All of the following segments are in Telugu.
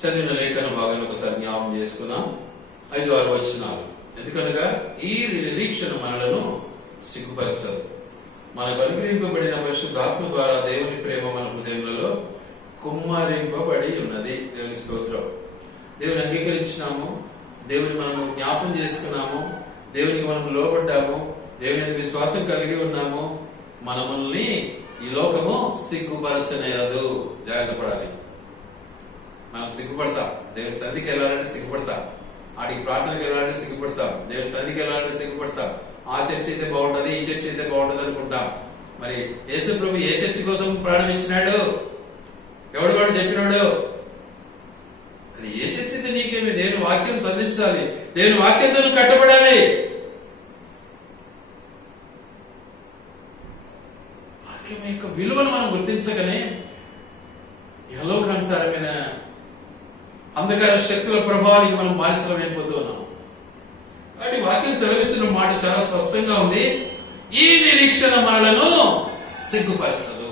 చదివిన లేఖన భాగాన్ని ఒకసారి జ్ఞాపకం చేసుకున్నాం. 5-6 వచనాలు. ఎందుకనగా ఈ నిరీక్షణ మనలను సిగ్గుపరచదు. మనకు అనుగ్రహింపబడిన పరిశుద్ధాత్మ ద్వారా దేవుని ప్రేమ మన హృదయములలో కుమ్మరింపబడి ఉన్నది. దేవుని స్తోత్రం. దేవుని అంగీకరించినాము, దేవుని మనము జ్ఞాపం చేసుకున్నాము, దేవునికి మనం లోబడ్డాము, దేవుని విశ్వాసం కలిగి ఉన్నాము. మనల్ని ఈ లోకము సిగ్గుపరచనేరదు. జాగ్రత్త పడాలి. మనం సిగ్గుపడతాం. దేవుని సన్నిధికి వెళ్ళాలంటే సిగ్గుపడతాం. ఆడికి ప్రార్థనకి వెళ్ళాలంటే సిగ్గుపడతాం. దేవుని సన్నిధికి వెళ్ళాలంటే సిగ్గుపడతాం. ఆ చర్చ్ అయితే బాగుంటది, ఈ చర్చ్ అయితే బాగుంటది అనుకుంటాం. మరి యేసు ప్రభు ఏ చర్చ్ కోసం ప్రాణం ఇచ్చినాడు? ఎవడు వాడు చెప్పినాడు? అది ఏ చర్చ్ అయితే నీకేమి? దేవుని వాక్యం సంధించాలి, దేవుని వాక్యంతో కట్టబడాలి. వాక్యం యొక్క విలువను మనం గుర్తించగానే యలోకానుసారమైన అంధకార శక్తుల ప్రభావానికి మనం బానిసలమైపోతూ ఉన్నాం. కాబట్టి వాక్యం సెలవిస్తున్న మాట చాలా స్పష్టంగా ఉంది. ఈ నిరీక్షణ మనలను సిగ్గుపరచదు.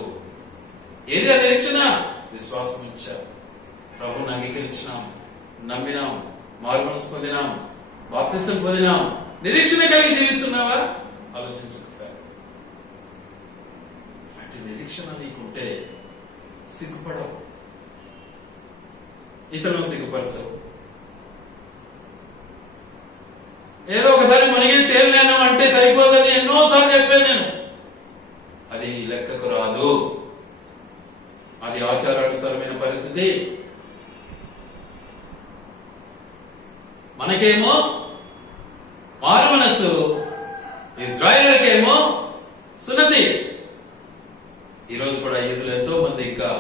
ఏది ఆ నిరీక్షణ? విశ్వాసం ఉంచాం, ప్రభువుని అంగీకరించినాం, నమ్మినాం, మారుమనసు పొందినాం, బాప్తిసం పొందినాం. నిరీక్షణ కలిగి జీవిస్తున్నావా? ఆలోచించకసారి. అటు నిరీక్షణ నీకుంటే సిగ్గుపడవు, ఇతరులను సిగ్గుపరచవు. ఏదో ఒకసారి మునిగి తేలినాను అంటే సరిపోదని ఎన్నోసార్లు చెప్పాను నేను. అది లెక్కకు రాదు. అది ఆచారానుసారమైన పరిస్థితి. మనకేమో మారు మనస్సు, ఇజ్రాయేలుకేమో సున్నతి. ఈరోజు కూడా యూదులు ఎంతో మంది ఇంకా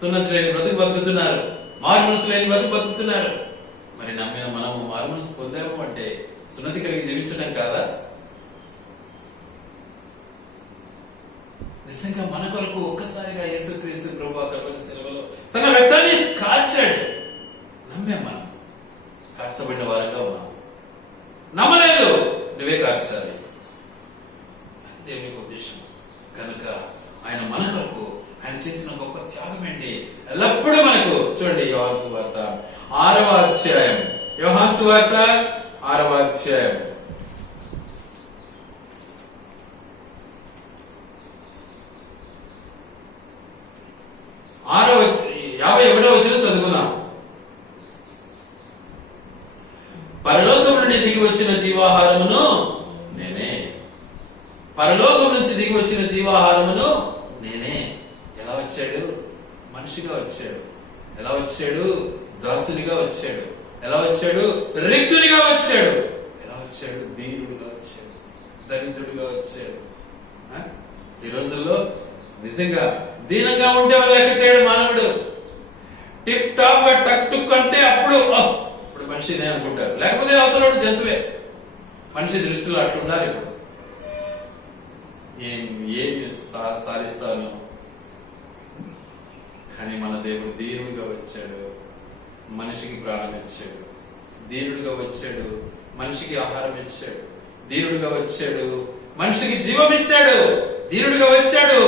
సున్నతి లేని బ్రతుకు బతుకుతున్నారు, మారు మనసు లేని బ్రతుకు బతుకుతున్నారు. మరి నమ్మిన మనము మారు మనసు పొందాము అంటే సున్నతి కలిగి జీవించడం కాదా? నిజంగా మన కొరకు ఒక్కసారిగా యేసుక్రీస్తు ప్రభువు కల్వరి శిలువలో తన రక్తాన్ని కాల్చాడు. నమ్మాం. మనం కాల్చబడిన వారుగా ఉన్నాం. నమ్మలేదు, నువ్వే కాల్చాలి. అది దేవుని ఉద్దేశం. కనుక ఆయన మన కొరకు ఆయన చేసిన గొప్ప త్యాగం ఏంటి? ఎల్లప్పుడూ మనకు చూడండి. యోహాను సువార్త 6వ అధ్యాయం. యోహాను సువార్త 6వ అధ్యాయం 51వ వచనం చదువుకున్నాం. పరలోకం నుండి దిగి వచ్చిన జీవాహారమును నేనే. పరలోకం నుంచి దిగి వచ్చిన జీవాహారమును నేనే. ఎలా వచ్చాడు? మనిషిగా వచ్చాడు. ఎలా వచ్చాడు? దాసునిగా వచ్చాడు. ఎలా వచ్చాడు? రిక్తునిగా వచ్చాడు. ఎలా వచ్చాడు? దీనుడుగా వచ్చాడు, దరిద్రుడిగా వచ్చాడు. ఈ రోజుల్లో నిజంగా దీనంగా ఉంటే వాళ్ళు లెక్క చేయడు మానవుడు. టిప్ టాప్ గా టక్ టుక్ అంటే అప్పుడు మనిషినే అనుకుంటారు. లేకపోతే అవతలడు జంతువే. మనిషి దృష్టిలో అట్లున్నారు. ఇప్పుడు ఏమి సాధిస్తాను. కానీ మన దేవుడు దీనుడిగా వచ్చాడు, మనిషికి ప్రాణం ఇచ్చాడు. దీనుడిగా వచ్చాడు, మనిషికి ఆహారం ఇచ్చాడు. దీనుడిగా వచ్చాడు, మనిషికి జీవం ఇచ్చాడు. దీనుడిగా వచ్చాడు,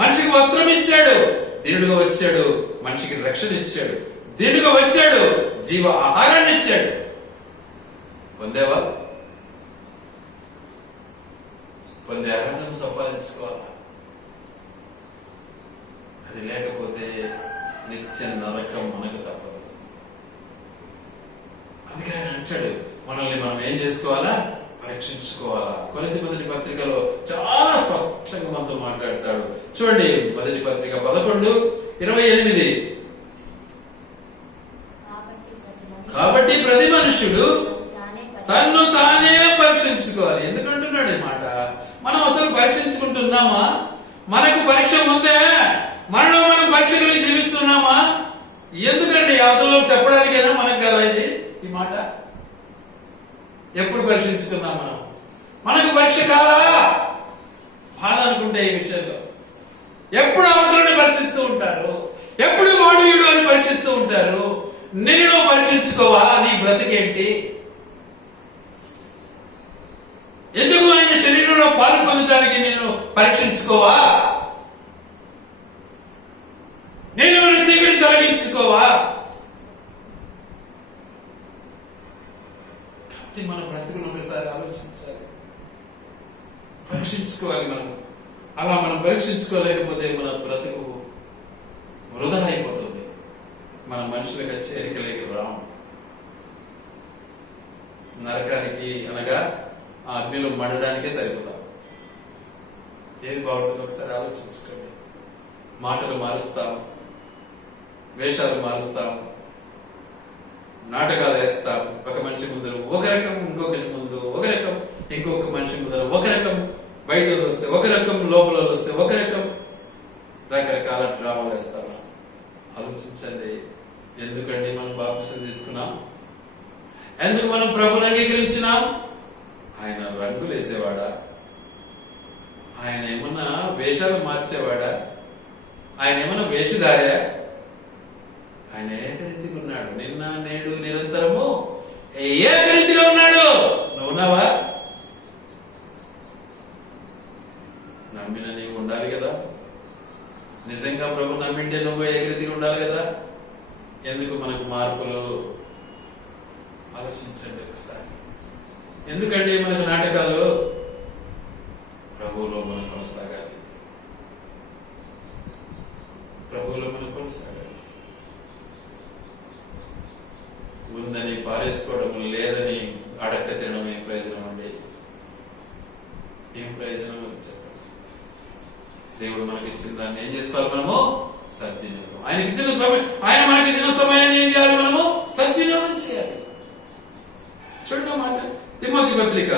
మనిషికి వస్త్రం ఇచ్చాడు. దీనుడిగా వచ్చాడు, మనిషికి రక్షణ ఇచ్చాడు. దీనుడిగా వచ్చాడు, జీవ ఆహారాన్ని ఇచ్చాడు. పొందేవా? పొందే అర్హతను సంపాదించుకోవాలా. అది లేకపోతే నిత్య నరకం మనకు తప్పదు. అందుకే ఆయన అంటాడు, మనల్ని మనం ఏం చేసుకోవాలా? పరీక్షించుకోవాలా. కొరింథీ మొదటి పత్రికలో చాలా స్పష్టంగా మనతో మాట్లాడతాడు. చూడండి, మొదటి పత్రిక 11:28. కాబట్టి ప్రతి మనుషుడు తన్ను తానే పరీక్షించుకోవాలి. ఎందుకంటున్నాడు ఈ మాట? మనం అసలు పరీక్షించుకుంటున్నామా? మనకు పరీక్ష ముందే మనలో మనం పరీక్షలు జీవిస్తున్నామా? ఎందుకండి అవతలలో చెప్పడానికైనా మనకు కదా ఇది ఈ మాట? ఎప్పుడు పరీక్షించుకుందాం మనం? మనకు పరీక్ష కాదా? బాధ అనుకుంటే ఈ విషయంలో ఎప్పుడు అవతలని పరీక్షిస్తూ ఉంటారు, ఎప్పుడు వాడు వీడు అని పరీక్షిస్తూ ఉంటారు. నిన్ను పరీక్షించుకోవా? నీ బ్రతికేంటి? ఎందుకు ఆయన శరీరంలో పాలు పొందడానికి నిన్ను పరీక్షించుకోవా? నేను చీకటి తొలగించుకోవా? కాబట్టి మన బ్రతుకును ఒకసారి ఆలోచించాలి, పరీక్షించుకోవాలి. అలా మనం పరీక్షించుకోలేకపోతే మన బ్రతుకు వృధా అయిపోతుంది. మన మనుషులుగా చేరికలేకి రాము. నరకానికి అనగా ఆ అగ్నిలో మండడానికే సరిపోతాం. ఏది బాగుంటుందో ఒకసారి ఆలోచించుకోండి. మాటలు మారుస్తాం, వేషాలు మారుస్తాం, నాటకాలు వేస్తాం. ఒక మనిషి ముందర ఒక రకం, ఇంకొకరి ముందు ఒక రకం, ఇంకొక మనిషి ముందర ఒక రకం, బయట వస్తే ఒక రకం, లోపల వస్తే ఒక రకం, రకరకాల డ్రామాలు వేస్తాం. ఆలోచించండి, ఎందుకండి మనం బాప్తిసం తీసుకున్నాం? ఎందుకు మనం ప్రభువుని అంగీకరించినాం? ఆయన రంగులు వేసేవాడా? ఆయన ఏమన్నా వేషాలు మార్చేవాడా? ఆయన ఏమన్నా వేషధారా? ఆయన ఏకరీతిగా ఉన్నాడు, నిన్న నేడు నిరంతరము ఏకరీతిగా ఉన్నాడు. నువ్వున్నావా? నమ్మిన నీవు ఉండాలి కదా. నిజంగా ప్రభు నమ్మింటే నువ్వు ఏకరీతిగా ఉండాలి కదా. ఎందుకు మనకు మార్పులు? ఆలోచించండి ఒకసారి. ఎందుకండి మనకు నాటకాలు? ప్రభువులో మనం కొనసాగాలి, ప్రభువులో మనం కొనసాగాలి. ఉందని పారేసుకోవడం, లేదని అడక్క తినడం ఏం ప్రయోజనం అండి? ఏం ప్రయోజనం అని చెప్పండి. దేవుడు మనకి ఇచ్చిన దాన్ని ఏం చేసుకోవాలి? మనము సద్వినియోగం. ఆయన మనకి ఇచ్చిన సమయాన్ని ఏం చేయాలి? మనము సద్వినియోగం చేయాలి. చూడండి మాట తిమోతి పత్రిక,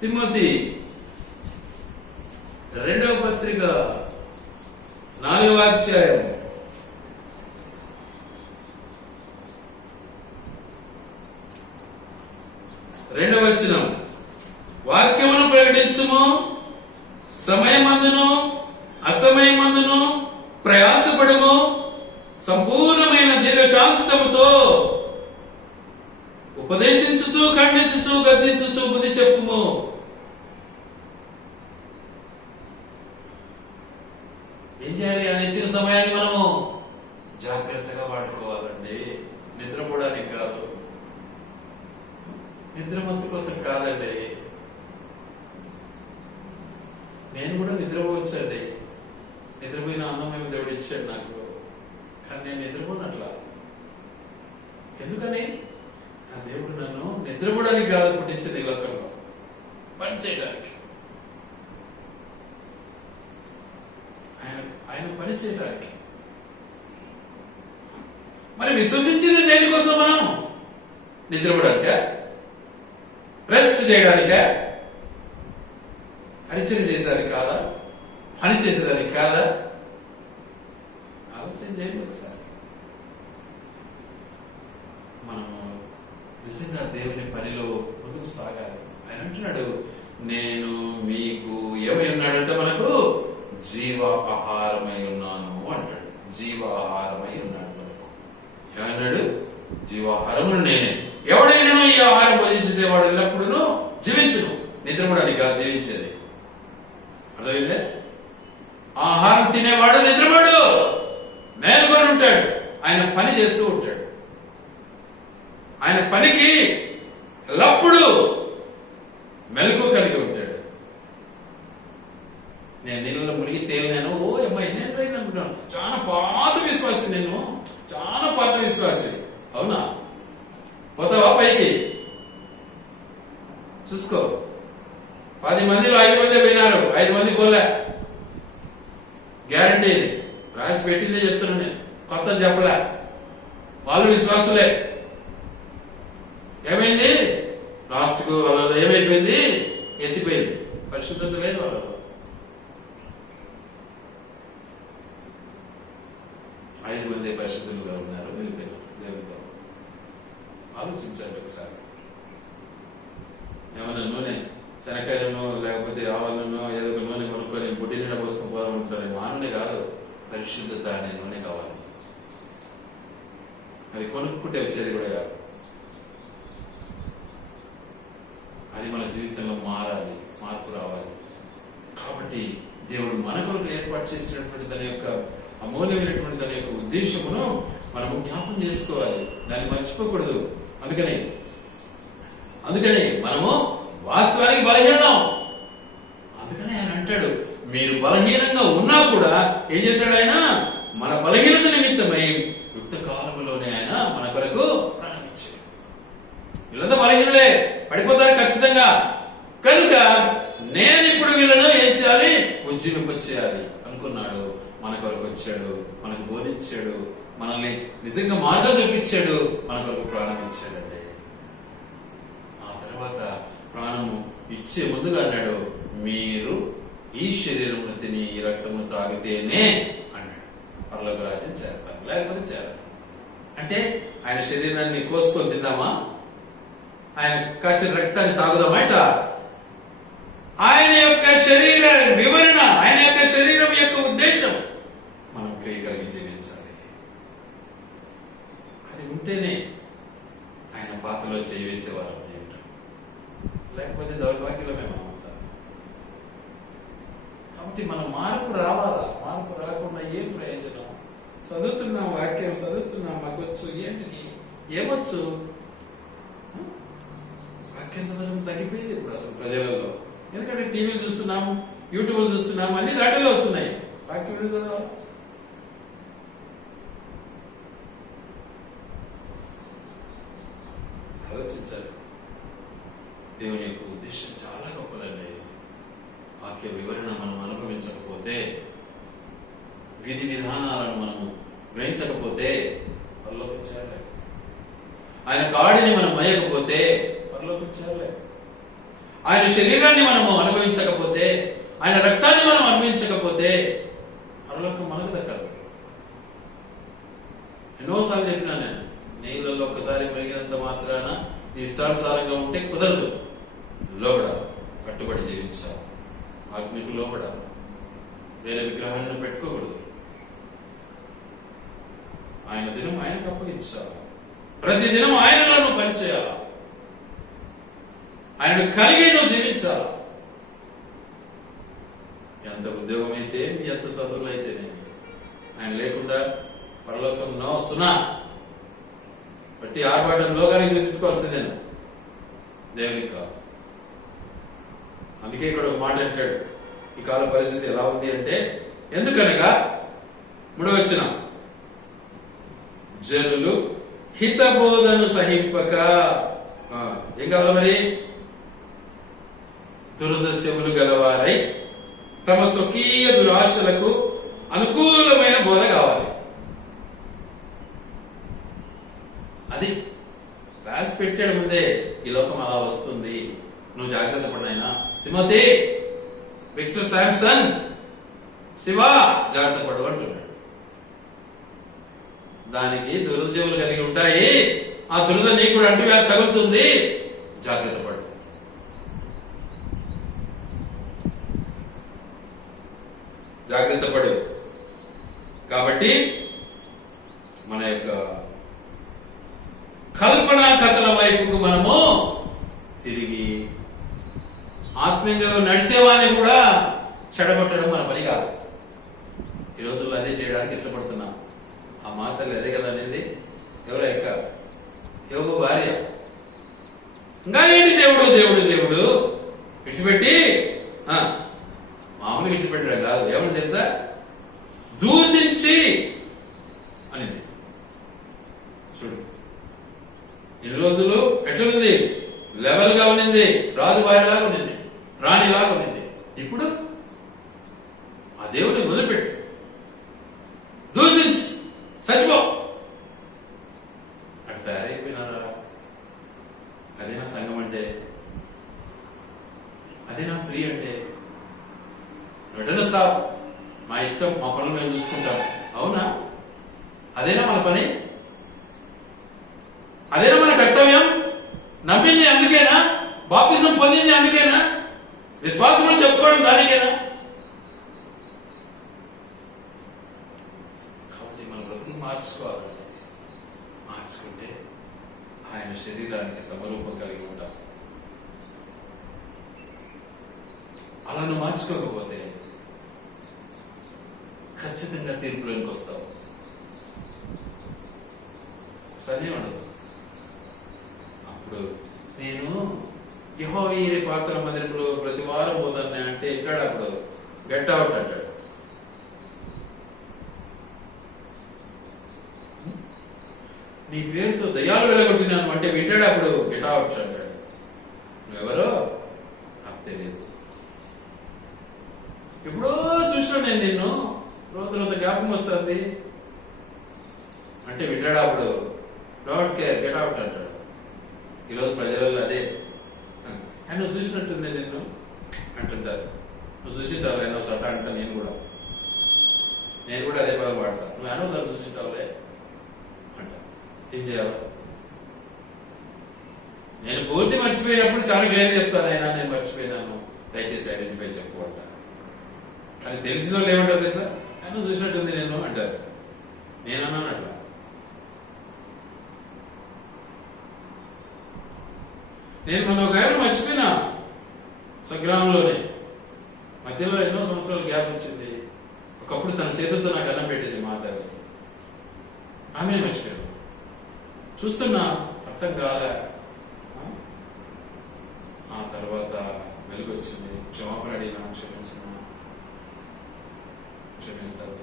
తిమోతి 2వ పత్రిక 4వ అధ్యాయం 2వ వచనం. వాక్యమును ప్రకటించుము, సమయమందును అసమయమందును ప్రయాసపడము, సంపూర్ణమైన దీర్ఘశాంతముతో ఉపదేశించుచు, ఖండించుచు, గద్దించుచు బుద్ధి చెప్పుము. ఏం చేయాలి? ఆయన ఇచ్చిన సమయాన్ని మనము జాగ్రత్తగా వాడుకోవాలండి. నిద్రపోవడానికి కాదు, నిద్రమత్తు కోసం కాదండి. నేను కూడా నిద్రపోవచ్చండి. నిద్రపోయిన అన్నమేమో దేవుడు ఇచ్చాడు నాకు, కానీ నేను నిద్రపోనట్లా. ఎందుకని? ఆ దేవుడు నన్ను నిద్రపోవడానికి కాదు పుట్టించింది ఈ లోకంలో, పని చేయడానికి. ఆయన పని చేయడానికి. మరి విశ్వసించింది దేనికోసం? మనం నిద్రపోవడానికా? రెస్ట్ చేయడానికా? పరిచయం చేసేదానికి కాదా? పని చేసేదానికి కాదా? ఆలోచన చేయండి ఒకసారి. మనము నిజంగా దేవుని పనిలో ముందుకు సాగాలి. ఆయన అంటున్నాడు, నేను మీకు ఏమై ఉన్నాడంటే మనకు జీవ ఆహారమై ఉన్నాను అంటాడు. జీవ ఆహారమై ఉన్నాడు మనకు. ఏమన్నాడు? జీవాహారము నేనే. ఎవడైనా ఈ ఆహారం భోజించితే వాడు ఎల్లప్పుడూ జీవించను. నిద్రపోవడానికి కాదు జీవించేది. అర్థమైందే? ఆహారం తినేవాడు నిద్రపోడు, మేలుకొని ఉంటాడు. ఆయన పని చేస్తూ ఉంటాడు. ఆయన పనికి ఎల్లప్పుడూ మెలకు కలిగి ఉంటాడు. నేను నీళ్ళలో మునిగి తేలినాను, ఓ అమ్మాయి నేను పోయింది అనుకుంటున్నాను. చాలా పాత విశ్వాసి, నేను చాలా పాత విశ్వాసి. అవునా? పోతావా పైకి? చూసుకో. 10 మందిలో 5 మంది పోయినారు, 5 మంది పోలే. గ్యారంటీ ఇది, రాసి పెట్టిందే చెప్తున్నాను నేను, కొత్త చెప్పలే. వాళ్ళు విశ్వాసులే. ఏమైంది? లాస్ట్ కు వాళ్ళలో ఏమైపోయింది? ఎత్తిపోయింది. పరిశుద్ధత లేదు వాళ్ళలో. 5 మంది పరిశుద్ధులుగా ఉన్నారు, వెళ్ళిపోయారు దేవుడితో. ఆలోచించండి ఒకసారి. ఏమన్నా నూనె, శనక్కాయలను లేకపోతే ఆవాలను ఏదో ఒక నూనె కొనుక్కొని బుడ్డి నిండా పోసుకొని పోదాం ఉంటారు. ఆ నూనె కాదు, పరిశుద్ధత అనే నూనె కావాలి. అది కొనుక్కుంటే వచ్చేది కూడా కాదు. అది మన జీవితంలో మారాలి, మార్పు రావాలి. కాబట్టి దేవుడు మన కొరకు ఏర్పాటు చేసినటువంటి తన యొక్క అమూల్యమైనటువంటి తన యొక్క ఉద్దేశమును మనము జ్ఞాపకం చేసుకోవాలి, దాన్ని మర్చిపోకూడదు. అందుకని మనము వాస్తవానికి బలహీనం. అందుకని ఆయన అంటాడు, మీరు బలహీనంగా ఉన్నా కూడా ఏం చేశాడు ఆయన? మన బలహీనత నిమిత్తమై యుక్త కాలంలోనే ఆయన మన కొరకు ప్రారంభించాడు. వీళ్ళంతా బలహీనులే, పడిపోతారు ఖచ్చితంగా. కనుక నేను ఇప్పుడు వీళ్ళను ఏం చేయాలి? ఉజ్జీవింపచేయాలి అనుకున్నాడు. మన కొరకు వచ్చాడు, మనకు బోధించాడు, మనల్ని నిజంగా మార్గం చూపించాడు, మన కొరకు ప్రాణం ఇచ్చాడండి. ఆ తర్వాత ప్రాణము ఇచ్చే ముందుగా అన్నాడు, మీరు ఈ శరీరమును తిని ఈ రక్తమును తాగితేనే అన్నాడు పరలోక రాజ్యం చేరతారు, లేకపోతే చేరాలి. అంటే ఆయన శరీరాన్ని కోసుకొని తిందామా? ఆయన కాచిన రక్తాన్ని తాగుదామా? ఇట ఆయన యొక్క శరీర వివరణ, ఆయన యొక్క శరీరం యొక్క ఉద్దేశం మనం క్రియ కలిగి జీవించాలి. అది ఉంటేనే ఆయన పాత్రలో చేయి వేసేవారు ఏమిటో, లేకపోతే దౌర్భాగ్యులమే మనం అంతా. కాబట్టి మనం మార్పు రావాలా? మార్పు రాకుండా ఏం ప్రయోజనం? చదువుతున్నాం, వాక్యం చదువుతున్నాం, మాకొచ్చు, ఏంటిది ఏమొచ్చు? వాక్యం చదవడం తగ్గిపోయింది ఇప్పుడు అసలు ప్రజలలో. ఎందుకంటే టీవీలు చూస్తున్నాము, యూట్యూబ్లు చూస్తున్నాము, అన్ని దాంట్లో వస్తున్నాయి. వాక్యం ఎందుకు చదవాలి? ఆలోచించాలి. దేవుని యొక్క ఉద్దేశం చాలా గొప్పదండి. వాక్య వివరణ మనం అనుభవించకపోతే, విధి విధానాలను మనము గ్రహించకపోతే పరలోకం చేరలేము. ఆయన కాడిని మనం మోయకపోతే పరలోకం చేరలేము. ఆయన శరీరాన్ని మనము అనుభవించకపోతే, ఆయన రక్తాన్ని మనం అనుభవించకపోతే పరలోకం మనకు దక్కదు. ఎన్నోసార్లు చెప్పినా నేను, నీళ్ళల్లో ఒక్కసారి మునిగినంత మాత్రాన ఇష్టానుసారంగా ఉంటే కుదరదు. లోబడాలి, కట్టుబడి జీవించాలి, ఆజ్ఞకు లోబడాలి, వేరే విగ్రహాలను పెట్టుకోకూడదు. ఆయన దినం ఆయనకు అప్పగించాలి, ప్రతి దినం ఆయనలో నువ్వు పనిచేయాలి, ఆయనను కలిగి నువ్వు జీవించాలి. ఎంత ఉద్యోగం అయితే, ఎంత చదువులు అయితేనే, ఆయన లేకుండా పరలోకం నో సున్నా. బట్టి ఆర్భాటం లోకానికి చూపించుకోవాల్సిందేనా, దేవునికి కాదు. అందుకే ఇక్కడ ఒక మాట అంటాడు, ఈ కాల పరిస్థితి ఎలా ఉంది అంటే, ఎందుకనగా 3వ వచనం, జనులు హితబోధను సహింపక, ఏం కావాలి మరి? దురద చెవులు గలవారై తమ స్వకీయ దురాశలకు అనుకూలమైన బోధ కావాలి. అది రాసి పెట్టాడు ముందే, ఈ లోకం అలా వస్తుంది, నువ్వు జాగ్రత్త పడినాయనా. తిమోతి, విక్టర్ శాంసన్, శివ జాగ్రత్త పడు అంటున్నాడు. దానికి దురద చెవులు కలిగి ఉంటాయి, ఆ దురద నీకు కూడా అంటువ్యాధి తగులుతుంది, జాగ్రత్త పడు. జాగ్రత్త పడు. కాబట్టి మన యొక్క కల్పనా కథల వైపుకు మనము తిరిగి ఆత్మీయంగా నడిచేవాన్ని కూడా చెడగొట్టడం మన పని కాదు. ఈ రోజుల్లో అదే చేయడానికి ఇష్టపడుతున్నాం. ఆ మాటలు అదే కదా అనేది. ఎవరో యొక్క యోగ భార్య, ఇంకా ఏంటి దేవుడు దేవుడు దేవుడు విడిచిపెట్టి, మామూలు విడిచిపెట్టడం కాదు, ఏమని తెలుసా? దూషించి అనింది. చూడు, ఇన్ని రోజులు ఎట్లుంది? లెవెల్ గా ఉన్నింది, రాజుబారిలాగా ఉన్నింది, రాణిలాగా ఉన్నింది. ఇప్పుడు ఆ దేవుని వదిలిపెట్టు, దూషించి చచ్చిపో అటు తయారైపోయినారా? అదేనా సంఘం అంటే? అదేనా స్త్రీ అంటే? వెంటనేస్తావు, మా ఇష్టం, మా పనులు మేము చూసుకుంటాం. అవునా? అదేనా మన పని? అదేనా మన కర్తవ్యం? నమ్మింది అందుకేనా? బాప్తిజం పొందింది అందుకేనా? విశ్వాసం చెప్పుకోవడం దానికేనా? కాబట్టి మన బ్రతుకును మార్చుకోవాలంటే, మార్చుకుంటే ఆయన శరీరానికి సమరూపం కలిగి ఉంటాం. అలా నువ్వు మార్చుకోకపోతే ఖచ్చితంగా తీర్పులోనికి వస్తావు. సన్నిహం ఉండదు. అప్పుడు నేను యెహోవా ఈరే ప్రార్థన మందిరంలో ప్రతి వారం పోతాను అంటే ఎక్కడ అప్పుడు గెట్ అవుట్ అంటాడు. నీ పేరుతో దయ్యాలు వెళ్ళగొట్టినాను అంటే వింటాడు. అప్పుడు గెట్ అవుట్ అంటాడు. నువ్వెవరో నాకు తెలియదు. ఎప్పుడో చూసినా నేను నిన్ను, రోజులంత జ్ఞాపకం వస్తుంది అంటే వింటాడు. అప్పుడు డోంట్ కేర్, గెట్ అవుట్ అంటాడు. ఈరోజు ప్రజలలో అదే, నువ్వు చూసినట్టుంది నిన్ను అంటుంటారు. నువ్వు చూసింటావు ఎన్నో సట అంటా. నేను కూడా అదే పదం వాడతా. నువ్వు అనవసరం చూసింటావులే అంట. ఏం చేయాలి? నేను పూర్తి మర్చిపోయినప్పుడు చాలా క్లియర్ చెప్తాను, అయినా నేను మర్చిపోయినాను, దయచేసి ఐడెంటిఫై చెప్పు అంటాను. కానీ తెలిసిన వాళ్ళు ఏమంటారు తెలుసా? నువ్వు చూసినట్టుంది నేను అంటారు. నేనన్నాను అట్లా. నేను మన ఒక ఆయన మర్చిపోయినా స్వగ్రామంలోనే. మధ్యలో ఎన్నో సంవత్సరాలు గ్యాప్ వచ్చింది. ఒకప్పుడు తన చేతులతో నాకు అన్నం పెట్టింది మా తల్లి. ఆమె మర్చిపోయాను. చూస్తున్నా, అర్థం కాలే. ఆ తర్వాత వెలుగు వచ్చింది. క్షమాపణ అడిగినా, క్షమిస్తారు.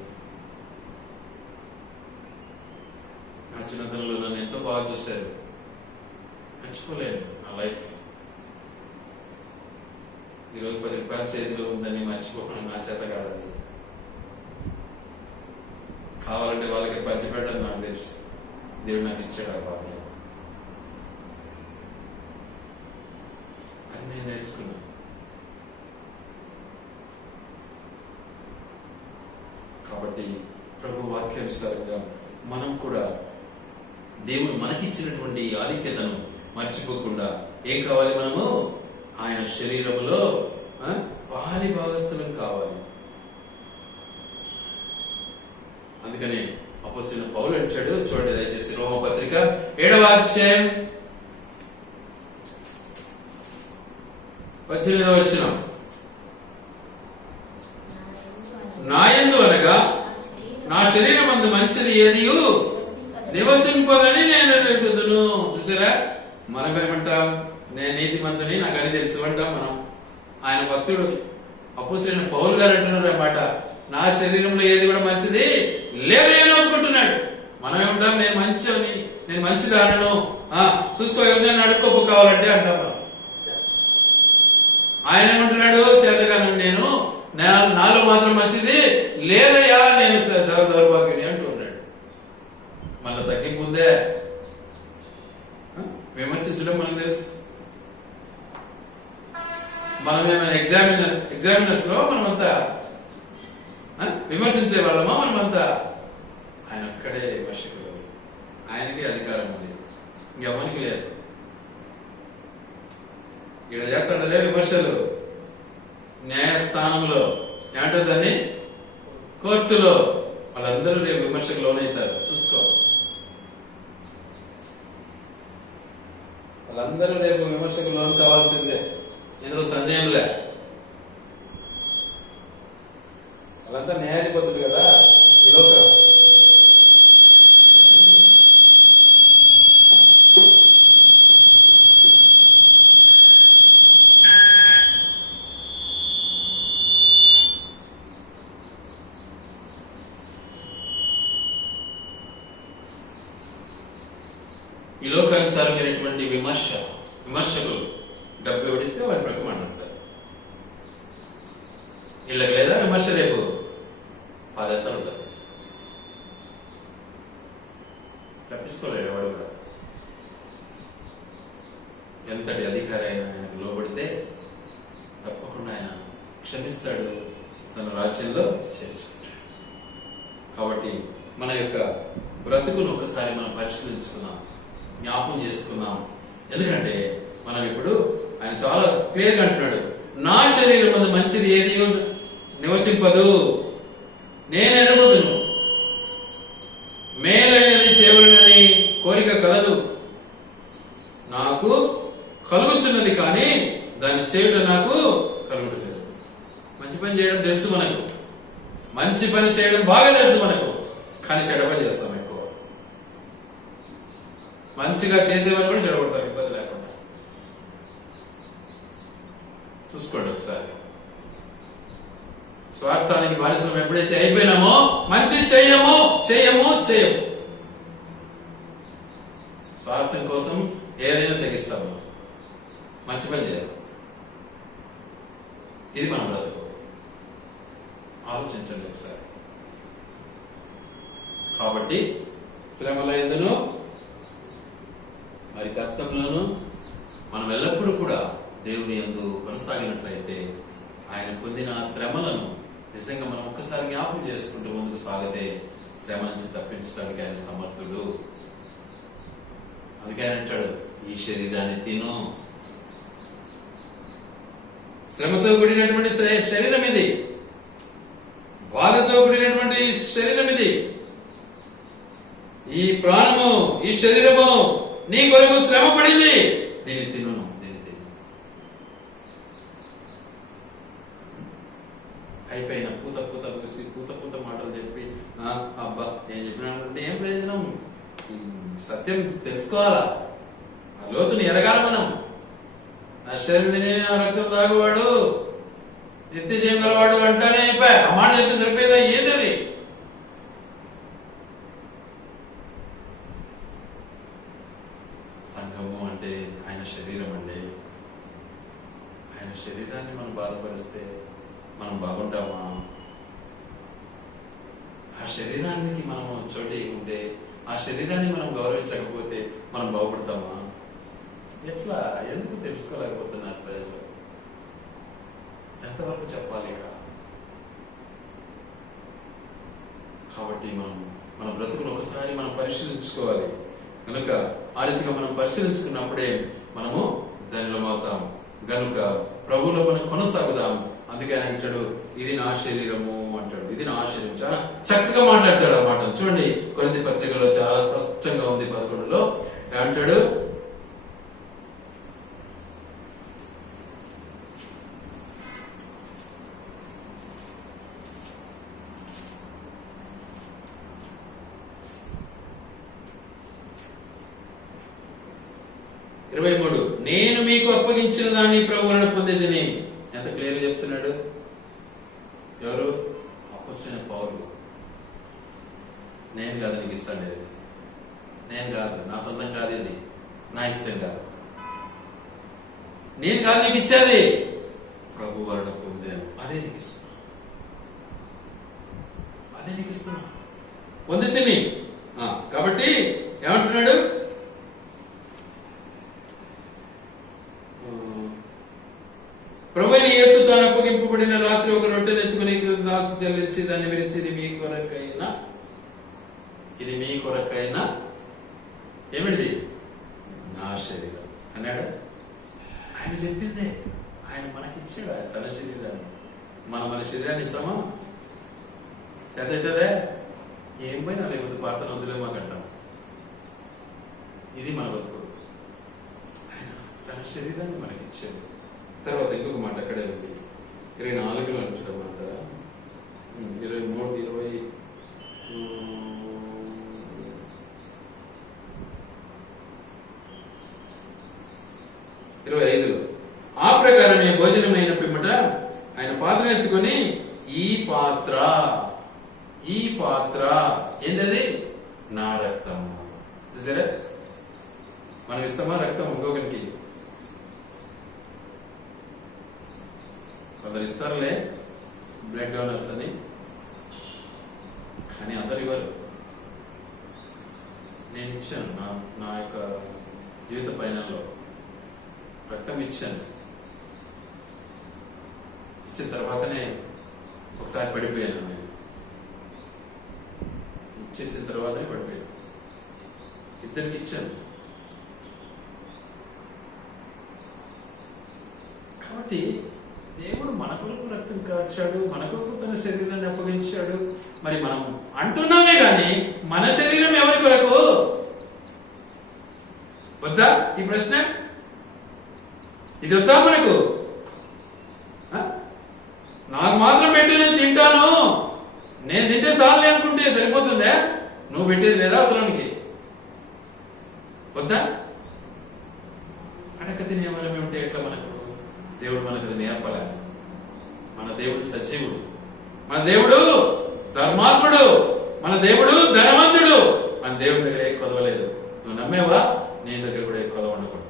నా చిన్నతనంలో నన్ను ఎంతో బాగా చూశారు. మర్చిపోలేను నా లైఫ్. ఈరోజు 10 రూపాయల చేతిలో ఉందని మర్చిపోకుండా నా చేత కాదు. అది కావాలంటే వాళ్ళకి పంచిపెట్టడం నాకు తెలుసు. దేవుడు నాకు ఇచ్చాడు ఆ భాగ్యం. అది నేను నేర్చుకున్నాను. కాబట్టి ప్రభు వాక్యానుసారంగా మనం కూడా దేవుడు మనకిచ్చినటువంటి ఆధిక్యతను మర్చిపోకుండా ఏం కావాలి? మనము ఆయన శరీరములో పాలి భాగస్థులం కావాలి. అందుకనే అపోస్తలుడైన పౌలు అంటాడు, చూడండి దయచేసి రోమపత్రిక 7వ అధ్యాయం 18వ వచనం. నాయందు అనగా నా శరీరమందు మంచిది ఏదియు నివసింపదని నేను ఎరుగుదును. చూసారా? మనం ఏమంటాం? నేను నీతిమంతుని, నాకు అని తెలుసు అంటాం మనం. ఆయన భక్తుడు అపోస్తలుడైన పౌలు గారు అంటున్నారు అన్నమాట, నా శరీరంలో ఏది కూడా మంచిది లేదని ఒప్పుకుంటున్నాడు. మనం ఏమంటాం? నేను మంచిని, నేను మంచిదానను, చూసుకో, నేను అడుక్కోపు కావాలంటే అంటాం మనం. ఆయన ఏమంటున్నాడు? చేతగాను నేను, నాలో మాత్రం మంచిది లేదయ్యా, నేను చాలా దౌర్భాగ్యుని అంటున్నాడు. మళ్ళీ తగ్గింపు ఉందే. విమర్శించడం మనకు తెలుసు. మనం ఏమైనా ఎగ్జామినర్స్ లో మనమంతా విమర్శించే వాళ్ళమా? మనమంతా ఆయన ఒక్కడే విమర్శకుడు. ఆయనకే అధికారం ఉంది, ఇంకెవరికి లేదు. ఇక్కడ చేస్తాడలే విమర్శలు న్యాయస్థానంలో, ఏమంటారు దాన్ని, కోర్టులో. వాళ్ళందరూ రేపు విమర్శకు లోనవుతారు. చూసుకో, వాళ్ళందరూ రేపు విమర్శకు లోన్ కావాల్సిందే, ఇందులో సందేహంలే. వాళ్ళంతా న్యాయాధిపతులు కదా ఈ లోక. ఈ లోకానుసారమైనటువంటి విమర్శకులు డబ్బు ఎవడిస్తే వాడి ప్రక్క మాట్లాడతారు. వీళ్ళకి లేదా విమర్శ రేపు అదంతా ఉండదు. తప్పించుకోలేడు వాడు కూడా. ఎంతటి అధికారి అయినా ఆయనకు లోబడితే తప్పకుండా ఆయన క్షమిస్తాడు, తన రాజ్యంలో చేర్చుకుంటాడు. కాబట్టి మన యొక్క బ్రతుకును ఒకసారి మనం పరిశీలించుకున్నాం, జ్ఞాపకం చేసుకున్నాం. ఎందుకంటే మనం ఇప్పుడు ఆయన చాలా క్లియర్గా అంటున్నాడు, నా శరీరం మందు మంచిది ఏది నివసింపదు, నేను ఎరుగుదును, మేలైనది చేయవలనని కోరిక కలదు, నాకు కలుగుచున్నది కానీ దాన్ని చేయడం నాకు కలుగుతుంది. మంచి పని చేయడం తెలుసు మనకు, మంచి పని చేయడం బాగా తెలుసు మనకు, కానీ చెడ్డ పని చేస్తాం ఎక్కువ. మంచిగా చేసేవారు కూడా చెడగొడతారు ఇబ్బంది లేకుండా. చూసుకోండి ఒకసారి. స్వార్థానికి బానిసలం ఎప్పుడైతే అయిపోయినామో మంచి చేయము. స్వార్థం కోసం ఏదైనా తెగిస్తాము, మంచి పని చేయాలి. ఇది మన బ్రతుకు. ఆలోచించండి ఒకసారి. కాబట్టి శ్రమల యందును మరి కష్టంలోనూ మనం ఎల్లప్పుడూ కూడా దేవుని యందు కొనసాగినట్లయితే ఆయన పొందిన శ్రమలను నిజంగా మనం ఒక్కసారి జ్ఞాపకం చేసుకుంటూ ముందుకు సాగితే శ్రమ నుంచి తప్పించడానికి ఆయన సమర్థుడు. అందుకే ఆయన అంటాడు, ఈ శరీరాన్ని తిను. శ్రమతో కూడినటువంటి శరీరం ఇది, బాధతో కూడినటువంటి శరీరం ఇది. ఈ ప్రాణము, ఈ శరీరము నీ కొరకు శ్రమ పడింది, దీన్ని తిను. అయిపోయిన పూత పూసి పూత మాటలు చెప్పి అబ్బా ఏం చెప్పినాడంటే ఏం ప్రయోజనం? సత్యం తెలుసుకోవాలా, ఆ లోతుని ఎరగాల మనం. నా శరీరం తిని నా రక్తం తాగువాడు నిత్య చేయగలవాడు అంటానే అయిపోయా. ఆ మాట చెప్పి సరిపోయిందా? ఏదది? సంఘము అంటే ఆయన శరీరం అండి. ఆయన శరీరాన్ని మనం బాధపరిస్తే మనం బాగుంటామా? ఆ శరీరానికి మనము చోటు ఉంటే, ఆ శరీరాన్ని మనం గౌరవించకపోతే మనం బాగుపడతామా? ఎట్లా? ఎందుకు తెలుసుకోలేకపోతున్నారు ప్రజలు? ఎంతవరకు చెప్పాలి? కాబట్టి మనం మన బ్రతుకును ఒకసారి మనం పరిశీలించుకోవాలి. కనుక ఆ రీతిగా మనం పరిశీలించుకున్నప్పుడే మనము ధన్యులమవుతాం. గనుక ప్రభువులో మనం కొనసాగుదాం. అందుకే ఆయన అంటాడు, ఇది నా శరీరము అంటాడు. ఇది నా శరీరం. చాలా చక్కగా మాట్లాడతాడు ఆ మాట. చూడండి, కొరింథీ పత్రికలో చాలా స్పష్టంగా ఉంది. 11లో ఏమంటాడు? నేను మీకు అప్పగించిన దాన్ని ప్రభువులను పొందేదిని. ఎంత క్లియర్ చెప్తున్నాడు? ఎవరు? అపొస్తలుడైన పౌలు. నేను కాదు నీకు ఇస్తాను, నేను కాదు, నా సొంతం కాదు, ఇది నా ఇష్టం కాదు, నేను కాదు నీకు ఇచ్చేది, ప్రభు వలన పొందాను, అదే నీకు ఇస్తున్నా, పొందితిని. కాబట్టి ఏమంటున్నాడు? ప్రభువైన యేసు తాను అప్పగింపబడిన రాత్రి ఒక రొట్టెను ఎత్తుకుని కృతజ్ఞతాస్తుతులు చెల్లించి దాన్ని విరిచి, ఇది మీ కొరకైనా ఏమిటిది? నా శరీరం అన్నాడు. ఆయన చెప్పిందే, ఆయన మనకిచ్చాడు తన శరీరాన్ని. మన శరీరాన్ని ఇస్తామా? చేత అవుతుందే? ఏం పోయినా లేకపోతే పాత వద్దులే మాకంటాం. ఇది మన బతుకు. ఆయన తన శరీరాన్ని మనకిచ్చాడు. తర్వాత ఇంకొక మాట అక్కడే ఉంది, 24లో అంటాడు మాట, 25లో ఆ ప్రకారమే భోజనమైన పిమ్మట ఆయన పాత్ర ఎత్తుకొని, ఈ పాత్ర ఏంటది? నా రక్తం. చూసారా? మనం ఇస్తామా రక్తం ఇంకొకరికి? కొందరు ఇస్తారులే బ్లడ్ డోనర్స్ అని, కానీ అందరు ఇవ్వరు. నేను ఇచ్చాను, నా యొక్క జీవిత పయనంలో రక్తం ఇచ్చాను. ఇచ్చిన తర్వాతనే ఒకసారి పడిపోయాను. నేను ఇచ్చిన తర్వాతనే పడిపోయాను. ఇద్దరికి ఇచ్చాను. కాబట్టి దేవుడు మన కొరకు రక్తం కార్చాడు, మన కొరకు తన శరీరాన్ని అప్పగించాడు. మరి మనం అంటున్నామే గాని మన శరీరం ఎవరి కొరకు? వద్దా ఈ ప్రశ్న? ఇది వద్దా మనకు? నాకు మాత్రం పెట్టి నేను తింటాను, నేను తింటే చాలు అనుకుంటే సరిపోతుందే? నువ్వు పెట్టేది లేదా అవతలానికి? వద్దా? అడక తినే వరం ఏమిటి? ఎట్లా మనకు దేవుడు మనకు అది నేర్పలే. మన దేవుడు సజీవుడు, మన దేవుడు ధర్మాత్ముడు, మన దేవుడు ధనవంతుడు. మన దేవుడి దగ్గర ఏ కొదవలేదు. నువ్వు నమ్మేవా? నీ దగ్గర కూడా ఏ కొదవ ఉండకూడదు.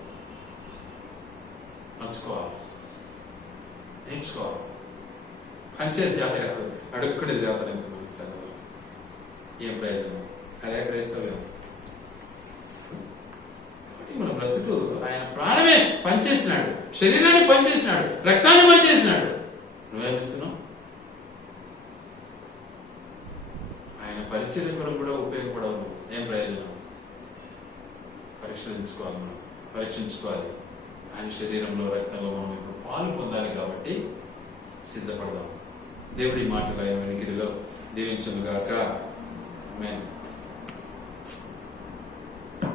పంచుకోవాలి, నేర్చుకోవాలి. పంచేది జాత కాదు, అడుక్కునే జాతర. ఎందుకు మనకి చదవాలి? ఏం ప్రయోజనం? అదే క్రైస్తవ్యం. మన బ్రతుకు ఆయన ప్రాణమే పనిచేసినాడు, శరీరాన్ని పనిచేసినాడు, రక్తాన్ని పనిచేసినాడు. నువ్వేమిస్తున్నావు? ఆయన పరిచయం కొరకు కూడా ఉపయోగపడవు. ఏం ప్రయోజనం? పరీక్షించుకోవాలి, మనం పరీక్షించుకోవాలి. ఆయన శరీరంలో, రక్తంలో మనం ఇప్పుడు పాలు పొందాలి. కాబట్టి సిద్ధపడదాం. దేవుడి మాటలు ఆయన వెనుకిడిలో దీవించును గాక.